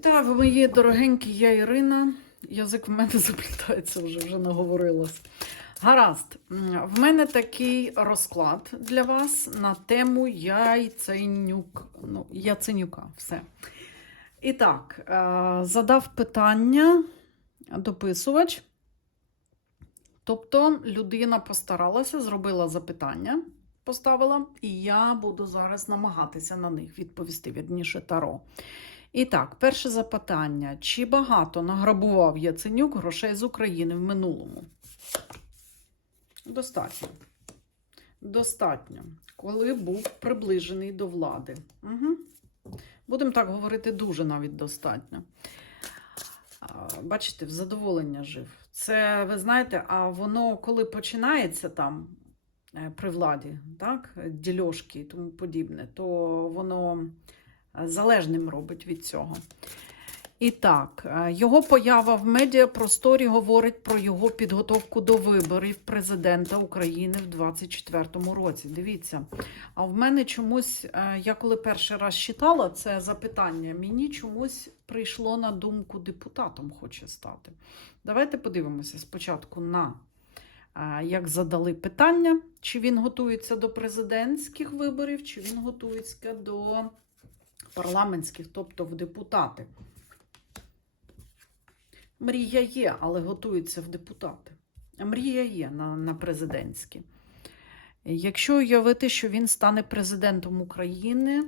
Вітаю, ви мої дорогенькі, я Ірина. Язик в мене заплітається вже, вже наговорилась. Гаразд, в мене такий розклад для вас на тему яйценюк. Ну, яценюка. Все. І так, е, задав питання дописувач. Тобто людина постаралася, зробила запитання, поставила, і я буду зараз намагатися на них відповісти, вірніше Таро. І так, перше запитання: чи багато награбував Яценюк грошей з України в минулому? Достатньо. Достатньо. Коли був приближений до влади. Угу. Будемо так говорити, дуже навіть достатньо. Бачите, в задоволення жив. Це, ви знаєте, а воно коли починається там е, при владі, так, дільошки і тому подібне, то воно залежним робить від цього. І так, е, його поява в медіапросторі говорить про його підготовку до виборів президента України в 2024 році. Дивіться, а в мене чомусь, е, я коли перший раз читала це запитання, мені чомусь прийшло на думку депутатом хоче стати. Давайте подивимося спочатку на е, як задали питання, чи він готується до президентських виборів, чи він готується до парламентських, тобто в депутати. Мрія є, але готується в депутати. Мрія є на, на президентські. Якщо уявити, що він стане президентом України,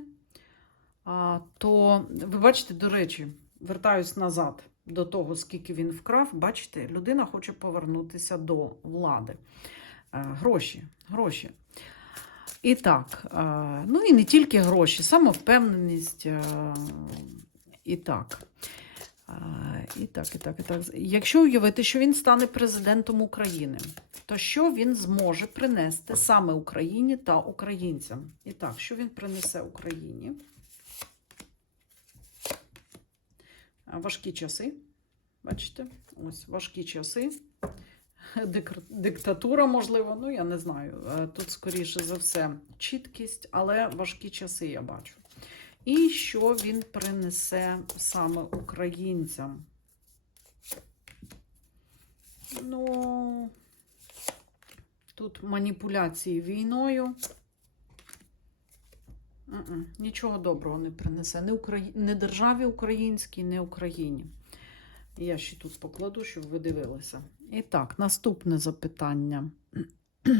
то ви бачите, до речі, вертаюсь назад до того, скільки він вкрав. Бачите, людина хоче повернутися до влади. Е, Гроші, гроші. І так, е, ну і не тільки гроші, самовпевненість. е, І так. І так, і так, і так. Якщо уявити, що він стане президентом України, то що він зможе принести саме Україні та українцям? І так, що він принесе Україні? Важкі часи. Бачите? Ось важкі часи. Дик- Диктатура, можливо, ну я не знаю. Е, Тут, скоріше за все, чіткість, але важкі часи я бачу. І що він принесе саме українцям? Ну, тут маніпуляції війною. Нічого доброго не принесе. Не, Украї... не державі українській, не Україні. Я ще тут покладу, щоб ви дивилися. І так, наступне запитання.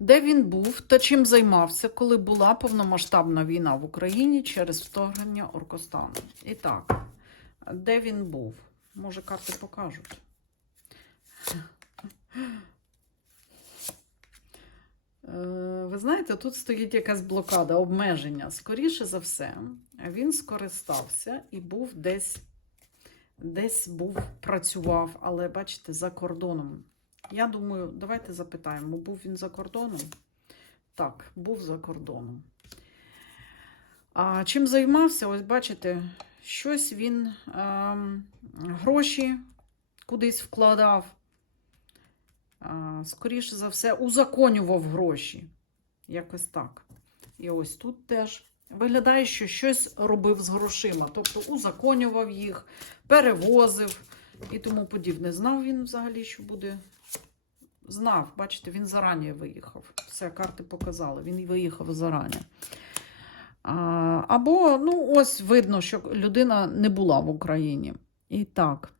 Де він був та чим займався, коли була повномасштабна війна в Україні через вторгнення Оркостану? І так, де він був? Може, карти покажуть. Е, Ви знаєте, тут стоїть якась блокада, обмеження. Скоріше за все, він скористався і був десь, десь був, працював, але бачите, за кордоном. Я думаю, давайте запитаємо, був він за кордоном? Так, був за кордоном. А чим займався? Ось бачите, щось він ем, гроші кудись вкладав. Скоріше за все, узаконював гроші. Якось так. І ось тут теж виглядає, що щось робив з грошима. Тобто узаконював їх, перевозив і тому подібне. Знав він взагалі, що буде. Знав, бачите, він зарані виїхав. Все, карти показали, він виїхав зарані. Або, ну, ось видно, що людина не була в Україні. І так.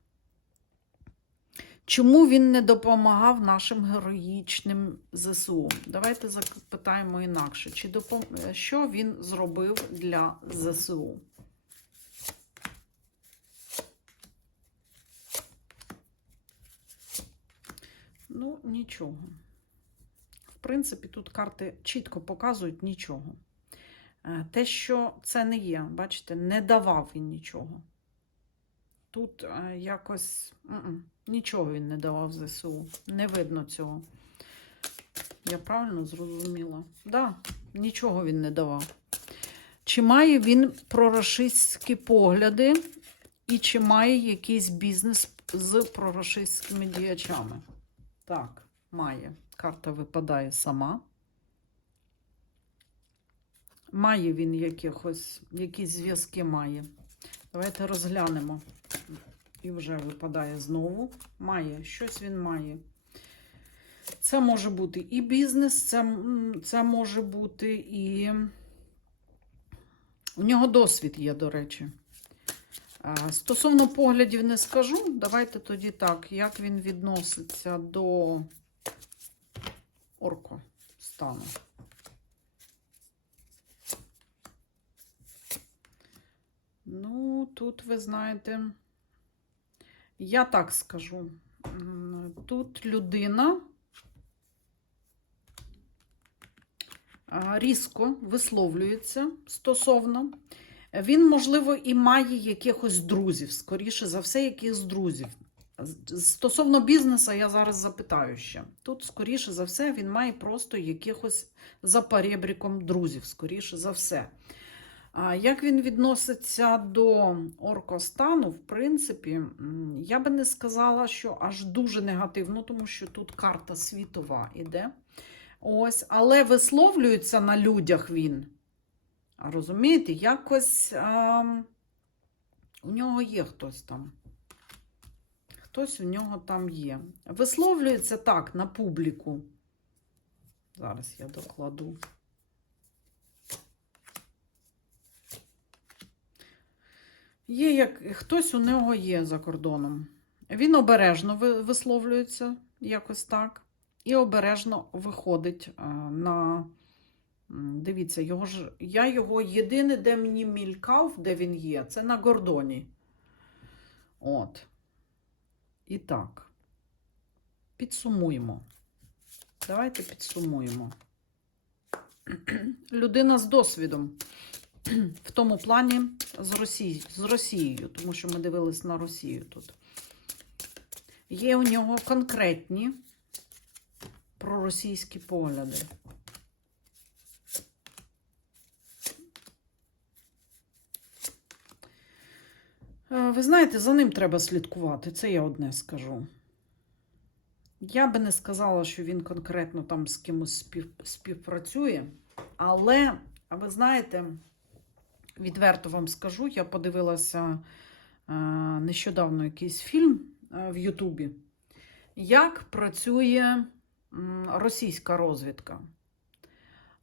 Чому він не допомагав нашим героїчним ЗСУ? Давайте запитаємо інакше. Чи допом... Що він зробив для ЗСУ? Ну, нічого. В принципі, тут карти чітко показують нічого. Е, Те, що це не є, бачите, не давав він нічого. Тут е, якось нічого він не давав ЗСУ. Не видно цього. Я правильно зрозуміла? Так, да, нічого він не давав. Чи має він прорашистські погляди, і чи має якийсь бізнес з прорашистськими діячами? Так, має. Карта випадає сама. Має він якихось, якісь зв'язки має. Давайте розглянемо. І вже випадає знову. Має, щось він має. Це може бути і бізнес, це, це може бути і. У нього досвід є, до речі. Стосовно поглядів не скажу. Давайте тоді так, як він відноситься до орко стану. Ну, тут ви знаєте, я так скажу. Тут людина різко висловлюється стосовно. Він, можливо, і має якихось друзів, скоріше за все, якихось друзів. Стосовно бізнесу, я зараз запитаю ще. Тут, скоріше за все, він має просто якихось за перебріком друзів, скоріше за все. Як він відноситься до оркостану, в принципі, я би не сказала, що аж дуже негативно, тому що тут карта світова іде. Ось, але висловлюється на людях він. Розумієте, якось а, у нього є хтось там. Хтось у нього там є. Висловлюється так на публіку. Зараз я докладу. Є як хтось у нього є за кордоном. Він обережно висловлюється якось так. І обережно виходить на. Дивіться, його ж, я його єдине, де мені мількав, де він є, це на Гордоні. От. І так. Підсумуємо. Давайте підсумуємо. Людина з досвідом. В тому плані з, Росії, з Росією, тому що ми дивились на Росію тут. Є у нього конкретні проросійські погляди. Е, Ви знаєте, за ним треба слідкувати, це я одне скажу. Я би не сказала, що він конкретно там з кимось спів, співпрацює, але, а ви знаєте, відверто вам скажу, я подивилася е, нещодавно якийсь фільм е, в Ютубі, як працює російська розвідка.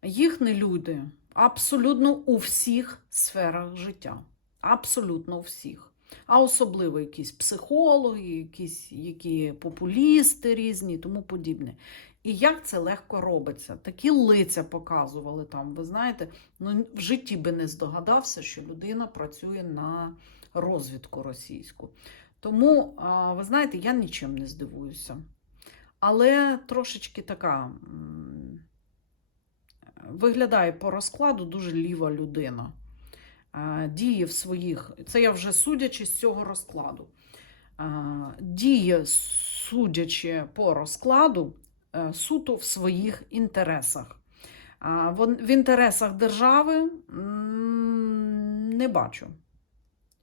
Їхні люди абсолютно у всіх сферах життя. Абсолютно у всіх. А особливо якісь психологи, якісь які популісти різні тому подібне. І як це легко робиться? Такі лиця показували там. Ви знаєте, ну в житті би не здогадався, що людина працює на розвідку російську. Тому, ви знаєте, я нічим не здивуюся. Але трошечки така виглядає по розкладу дуже ліва людина. Діє в своїх, це я вже судячи з цього розкладу. Діє, судячи по розкладу, суто в своїх інтересах. В інтересах держави не бачу.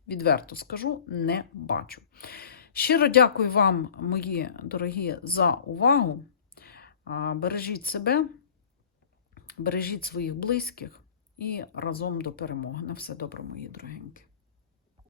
Відверто скажу, не бачу. Щиро дякую вам, мої дорогі, за увагу. Бережіть себе, бережіть своїх близьких і разом до перемоги. На все добре, мої дорогенькі.